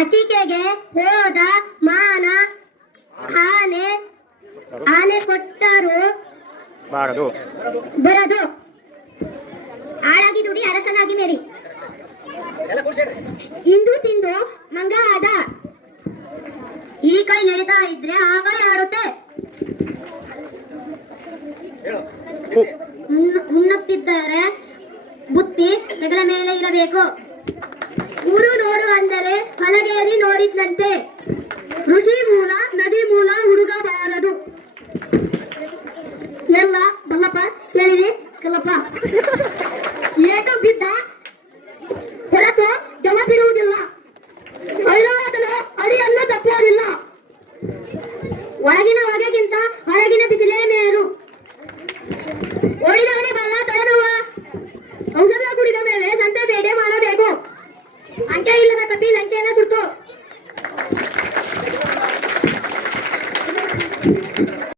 ಅಟಿಕೆಗೆ ಹೋದ ಮಾನ ಆನೆ ಆನೆ ಕೊಟ್ಟರು ಬರದು. ಆಳಾಗಿ ದುಡಿ ಅರಸನಾಗಿ ಮೇರಿ. ಇಂದು ತಿಂದು ಮಂಗ ಆದ. ಈ ಕೈ ನಡೀತಾ ಇದ್ರೆ ಆಗ ಆಡುತ್ತೆ. ಉಣ್ಣುತ್ತಿದ್ದರೆ ಬುತ್ತಿ ಹೆಗಲ ಮೇಲೆ ಇರಬೇಕು. ಊರು ನೋಡು ಅಂದರೆ ಹಲಗೇರಿ ನೋಡಿದ್ದಂತೆ. ಋಷಿ ಮೂಲ ನದಿ ಮೂಲ ಹುಡುಗಬಾರದು. ಎಲ್ಲ ಬಲ್ಲಪ್ಪ ಕೇಳಿರಿ ಕಲ್ಲಪ್ಪ. ಏಟು ಬಿದ್ದ ಹೊರತು ಜಲ ಬಿಡುವುದಿಲ್ಲ. ಐಲಾದನು ಅಡಿಯನ್ನು ತಪ್ಪುವುದಿಲ್ಲ. ಒಳಗಿನ ಹೊಗೆಗಿಂತ ಹೊರಗಿನ ಬಿಸಿಲೇ ಮೇರು. ಓಡಿದವನೇ ಬಲ್ಲ ತೊಳೆದುವ. ಔಷಧ ಕುಡಿದ ಮೇಲೆ ಸಂತೆ ಬೇಟೆ ಮಾಡಬೇಕು. ಅಂಕೆ ಇಲ್ಲದ ಕಪಿ ಲಂಕೆಯನ್ನು ಸುಟ್ಟು